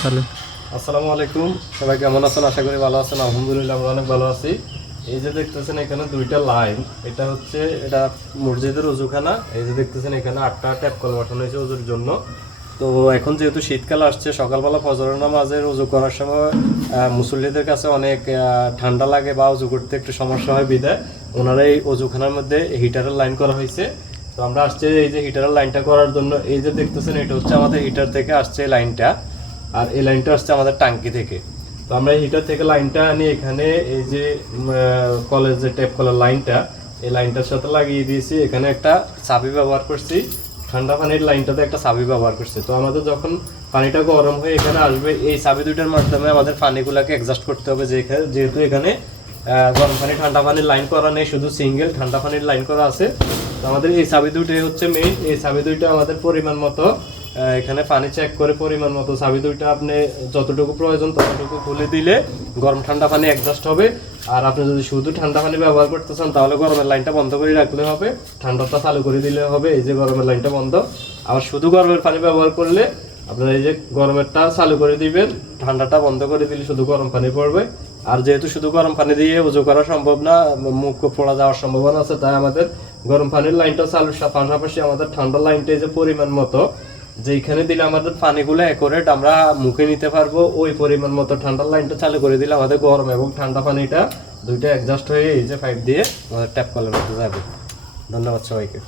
তাহলে আসসালামু আলাইকুম, সবাই কেমন আছেন? আশা করি ভালো আছেন। আলহামদুলিল্লাহ আমরা অনেক ভালো আছি। এই যে দেখতেছেন এখানে দুইটা লাইন, এটা মসজিদের ওযুখানা। এই যে দেখতেছেন এখানে 8টা ট্যাপ কল বসানো হয়েছে ওযুর জন্য। তো এখন যেহেতু শীতকাল আসছে, সকালবেলা ফজরের নামাজের ওযু করার সময় মুসল্লিদের কাছে অনেক ঠান্ডা লাগে বা ওযু করতে একটু সমস্যা হয়, বিধায় ওনারা এই ওযুখানার মধ্যে হিটারের লাইন করা হয়েছে। তো আমরা আসছে এই যে হিটারের লাইনটা করার জন্য। এই যে দেখতেছেন এটা হচ্ছে আমাদের হিটার থেকে আসছে এই লাইনটা, আর এই লাইনটা আসছে আমাদের ট্যাঙ্কি থেকে। তো আমরা হিটার থেকে লাইনটা আনি এখানে এই যে কলেজের ট্যাপ কলের লাইনটা, এই লাইনটার সাথে লাগিয়ে দিয়েছি। এখানে একটা চাবি ব্যবহার করছি, ঠান্ডা পানির লাইনটাতে একটা চাবি ব্যবহার করছি। তো আমাদের যখন পানিটা গরম হয়ে এখানে আসবে, এই চাবি দুইটার মাধ্যমে আমাদের পানিগুলোকে অ্যাডজাস্ট করতে হবে। যেহেতু এখানে গরম পানি ঠান্ডা পানির লাইন করা নেই, শুধু সিঙ্গেল ঠান্ডা পানির লাইন করা আছে। তো আমাদের এই চাবি দুইটাই হচ্ছে মেইন। এই চাবি দুইটা আমাদের পরিমাণ মতো এখানে পানি চেক করে পরিমাণ মতো চাবি দুইটা আপনি যতটুকু প্রয়োজন ততটুকু খুলে দিলে গরম ঠান্ডা পানি অ্যাডজাস্ট হবে। আর আপনি যদি শুধু ঠান্ডা পানি ব্যবহার করতে চান তাহলে গরমের লাইনটা বন্ধ করে রাখলে হবে, ঠান্ডাটা চালু করে দিলে হবে। এই যে গরমের লাইনটা বন্ধ। আবার শুধু গরমের পানি ব্যবহার করলে আপনারা এই যে গরমেরটা চালু করে দিবেন, ঠান্ডাটা বন্ধ করে দিলে শুধু গরম পানি পড়বে। আর যেহেতু শুধু গরম পানি দিয়ে উজু করা সম্ভব না, মুখ পোড়া যাওয়ার সম্ভাবনা আছে, তাই আমাদের গরম পানির লাইনটা চালুর পাশাপাশি আমাদের ঠান্ডা লাইনটা যে পরিমাণ মতো যেখানে দিলে আমাদের পানিগুলো অ্যাকুরেট আমরা মুখে নিতে পারবো, ওই পরিমাণ মতো ঠান্ডা লাইনটা চালু করে দিলে আমাদের গরম এবং ঠান্ডা পানিটা দুইটা অ্যাডজাস্ট হয়ে এই যে পাইপ দিয়ে আমাদের ট্যাপ কলের মধ্যে যাবে। ধন্যবাদ সবাইকে।